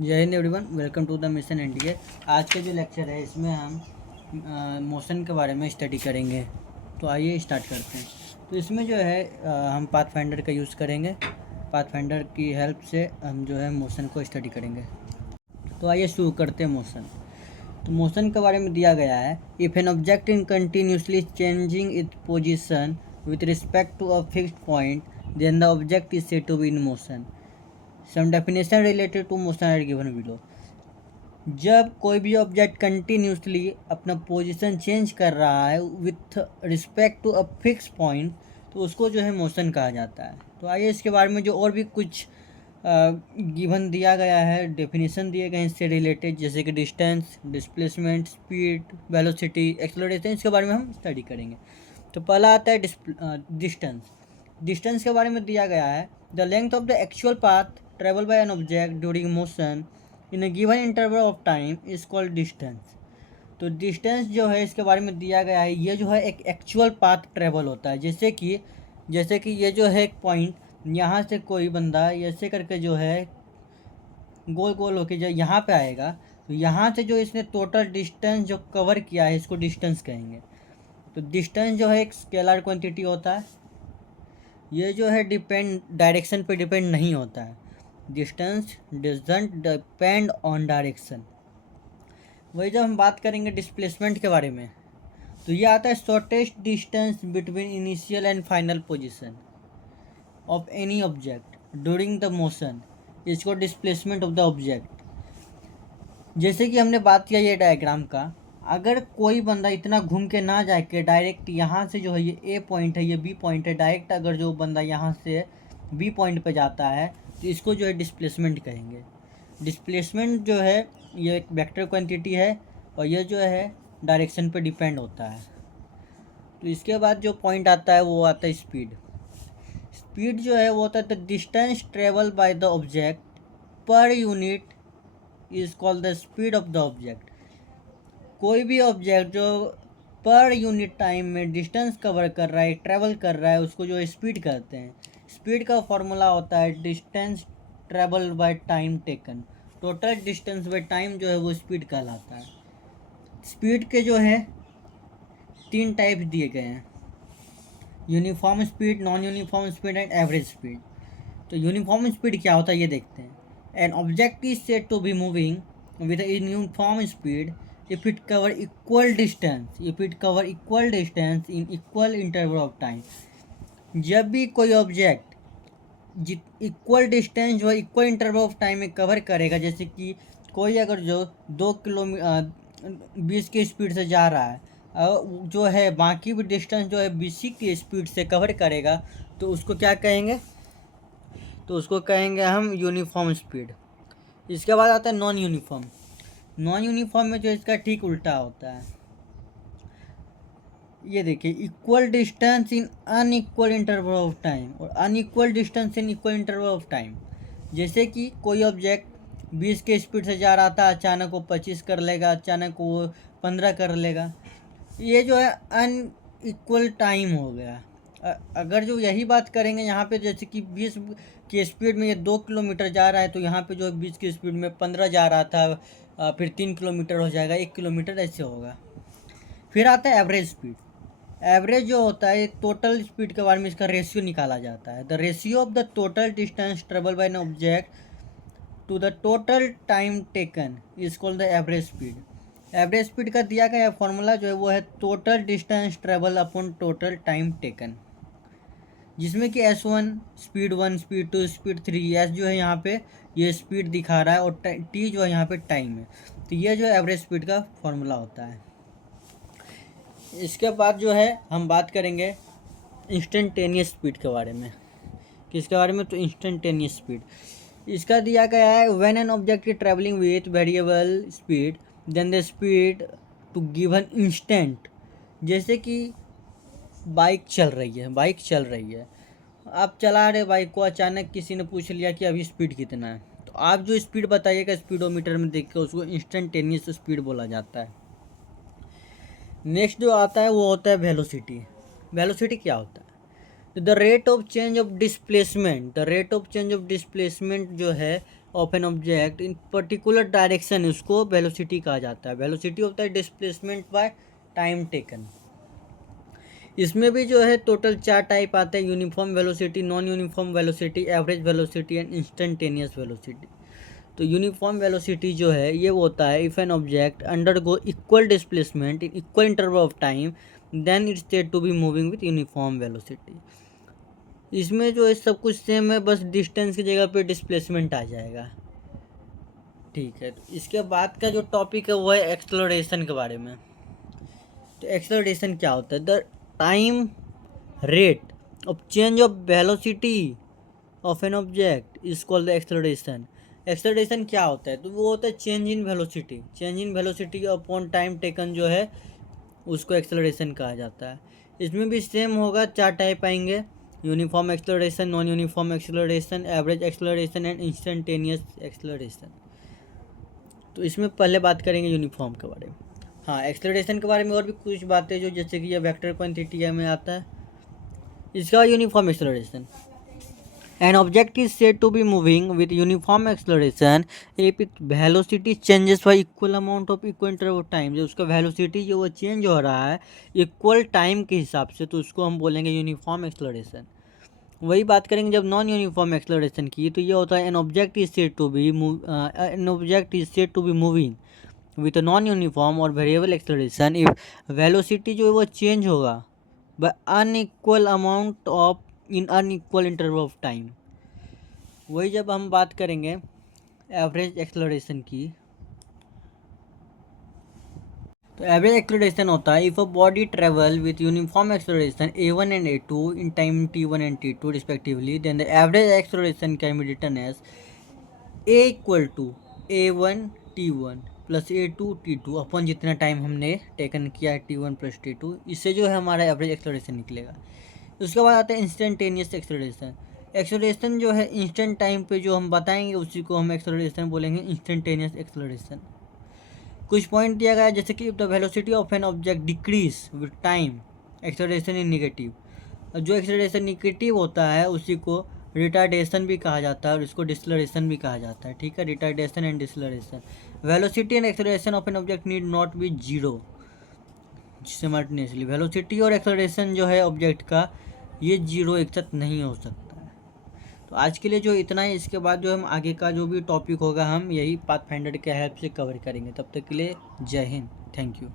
जय हिंद everyone, welcome to the mission NDA. आज का जो लेक्चर है इसमें हम मोशन के बारे में स्टडी करेंगे। तो आइए स्टार्ट करते हैं। तो इसमें जो है हम पाथफाइंडर का यूज़ करेंगे। पाथफाइंडर की हेल्प से हम जो है मोशन को स्टडी करेंगे। तो आइए शुरू करते हैं मोशन। तो मोशन के बारे में दिया गया है, if an object in continuously changing its position with respect to a fixed point then the object is said to be in motion. Some definition related to motion are given below. जब कोई भी object continuously अपना position change कर रहा है with respect to a fix point, तो उसको जो है मोशन कहा जाता है। तो आइए इसके बारे में जो और भी कुछ गिवन दिया गया है, डेफिनेशन दिए गए हैं इससे रिलेटेड, जैसे कि distance, displacement, speed, velocity, acceleration, इसके बारे में हम स्टडी करेंगे। तो पहला आता है डिस्टेंस। डिस्टेंस के बारे में दिया गया है, the length of the actual path travel by an object during motion in a given interval of time is called distance. तो डिस्टेंस जो है इसके बारे में दिया गया है, ये जो है एक एक्चुअल पाथ ट्रेवल होता है। जैसे कि ये जो है एक पॉइंट, यहाँ से कोई बंदा ऐसे करके जो है गोल गोल होके जो यहाँ पे आएगा, तो यहाँ से जो इसने टोटल डिस्टेंस जो कवर किया है इसको डिस्टेंस कहेंगे। तो डिस्टेंस जो है एक स्केलर क्वांटिटी होता है। ये जो है डायरेक्शन पे डिपेंड नहीं होता है। Distance doesn't depend on direction. वही जब हम बात करेंगे डिस्प्लेसमेंट के बारे में, तो ये आता है shortest distance between initial and final position of any object during the motion, इसको डिस्प्लेसमेंट ऑफ द ऑब्जेक्ट। जैसे कि हमने बात किया ये डायग्राम का, अगर कोई बंदा इतना घूम के ना जाए कि डायरेक्ट यहाँ से जो है ये ए पॉइंट है, ये बी पॉइंट है, डायरेक्ट अगर जो बंदा यहाँ से बी पॉइंट पे जाता है तो इसको जो है डिस्प्लेसमेंट कहेंगे। डिस्प्लेसमेंट जो है ये एक वेक्टर क्वांटिटी है और ये जो है डायरेक्शन पे डिपेंड होता है। तो इसके बाद जो पॉइंट आता है वो आता है स्पीड। स्पीड जो है वो होता है the distance travel by the object per unit is called the speed of the object. कोई भी ऑब्जेक्ट जो पर यूनिट टाइम में डिस्टेंस कवर कर रहा है, ट्रैवल कर रहा है, उसको जो स्पीड कहते हैं। स्पीड का फॉर्मूला होता है distance travel by time taken. Total distance by time जो है वो स्पीड कहलाता है। स्पीड के जो है 3 टाइप्स दिए गए हैं, uniform speed, non uniform speed and average speed. तो यूनिफॉर्म स्पीड क्या होता है ये देखते हैं। An object is said to be moving with uniform speed if it cover equal distance in equal interval of time। जब भी कोई ऑब्जेक्ट इक्वल डिस्टेंस जो है इक्वल इंटरवल ऑफ टाइम में कवर करेगा, जैसे कि कोई अगर जो 20 की स्पीड से जा रहा है, जो है बाकी भी डिस्टेंस जो है 20 की स्पीड से कवर करेगा, तो उसको क्या कहेंगे? तो उसको कहेंगे हम यूनिफॉर्म स्पीड। इसके बाद आता है नॉन यूनिफॉर्म। नॉन यूनिफॉर्म में जो इसका ठीक उल्टा होता है। ये देखिए, equal distance in unequal interval of time और unequal distance in equal interval of time. जैसे कि कोई ऑब्जेक्ट 20 के स्पीड से जा रहा था, अचानक वो 25 कर लेगा, अचानक वो 15 कर लेगा। ये जो है अनइक्वल टाइम हो गया। अगर जो यही बात करेंगे यहाँ पे, जैसे कि 20 की स्पीड में ये 2 किलोमीटर जा रहा है, तो यहाँ पे जो 20 की स्पीड में 15 जा रहा था, फिर 3 किलोमीटर हो जाएगा, 1 किलोमीटर ऐसे होगा। फिर आता है एवरेज स्पीड। एवरेज जो होता है टोटल स्पीड के बारे में इसका रेशियो निकाला जाता है। The ratio of the total distance travel by an object to the total time taken is called the average speed. Average speed का दिया गया फॉर्मूला जो है वो है total distance travel upon total time taken, जिसमें कि S1 speed 1, speed 2, speed 3। S जो है यहाँ पे ये स्पीड दिखा रहा है और टी जो है यहाँ पे टाइम है। तो ये जो एवरेज स्पीड का फॉर्मूला होता है। इसके बाद जो है हम बात करेंगे इंस्टेंटेनियस स्पीड के बारे में। किसके बारे में? तो इंस्टेंटेनियस स्पीड। इसका दिया गया है, when an object is travelling with variable speed then the speed to given instant. जैसे कि बाइक चल रही है, आप चला रहे बाइक को, अचानक किसी ने पूछ लिया कि अभी स्पीड कितना है, तो आप जो स्पीड बताइएगा स्पीडोमीटर में देख के, उसको इंस्टेंटेनियस स्पीड बोला जाता है। नेक्स्ट जो आता है वो होता है वेलोसिटी। वेलोसिटी क्या होता है? तो the rate of change of displacement जो है of N object in particular direction, उसको वेलोसिटी कहा जाता है। वेलोसिटी होता है डिस्प्लेसमेंट बाय टाइम टेकन। इसमें भी जो है टोटल 4 टाइप आते हैं, uniform velocity, non uniform velocity, average velocity and instantaneous velocity. तो यूनिफॉर्म वेलोसिटी जो है ये होता है if an object undergo equal displacement in equal interval of time then its state to be moving with uniform velocity. इसमें जो है सब कुछ सेम है, बस डिस्टेंस की जगह पे डिस्प्लेसमेंट आ जाएगा। ठीक है, तो इसके बाद का जो टॉपिक है वो है एक्सेलरेशन के बारे में। तो एक्सेलरेशन क्या होता है? The time rate of change of velocity of N object is called the acceleration. Acceleration क्या होता है? तो वो होता है change in velocity, change in velocity upon time taken जो है उसको एक्सेलरेशन कहा जाता है। इसमें भी सेम होगा, 4 टाइप आएंगे, uniform acceleration, non uniform acceleration, average acceleration and instantaneous acceleration. तो इसमें पहले बात करेंगे यूनिफॉर्म के बारे में। हाँ, एक्सेलरेशन के बारे में और भी कुछ बातें जो जैसे कि ये वेक्टर क्वांटिटी में आता है। इसका uniform acceleration, an object is said to be moving with uniform acceleration if its velocity changes by equal amount of equal interval of time। जो उसका वेलोसिटी जो वो चेंज हो रहा है इक्वल टाइम के हिसाब से, तो उसको हम बोलेंगे यूनिफॉर्म एक्सेलरेशन। वही बात करेंगे जब नॉन यूनिफॉर्म एक्सेलरेशन की, तो ये होता है an object is said to be moving with non uniform और वेरिएबल एक्सेलरेशन इफ वेलोसिटी जो है वो चेंज होगा by unequal amount of in unequal interval of time. वही जब हम बात करेंगे एवरेज एक्सेलरेशन की, तो एवरेज एक्सेलरेशन होता है if a body travel with uniform acceleration a1 and a2 in time t1 and t2 respectively, then the average acceleration can be written as a equal to a1 t1 plus a2 t2 अपन जितना time हमने taken किया है t1 plus t2, इससे जो है हमारा average acceleration निकलेगा। उसके बाद आता है इंस्टेंटेनियस एक्सेलरेशन। एक्सेलरेशन जो है इंस्टेंट टाइम पे जो हम बताएंगे उसी को हम एक्सेलरेशन बोलेंगे, इंस्टेंटेनियस एक्सेलरेशन। कुछ पॉइंट दिया गया है जैसे कि the velocity of an object decrease with time, acceleration in negative. जो एक्सेलरेशन निगेटिव होता है उसी को रिटार्डेशन भी कहा जाता है और इसको डिसलरेशन भी कहा जाता है। ठीक है, retardation and deceleration. Velocity and acceleration of an object need not be zero simultaneously. Velocity और एक्सेलरेशन जो है ऑब्जेक्ट का ये जीरो एक साथ नहीं हो सकता है। तो आज के लिए जो इतना है, इसके बाद जो हम आगे का जो भी टॉपिक होगा हम यही पाथफाइंडर के हेल्प से कवर करेंगे। तब तक के लिए जय हिंद, थैंक यू।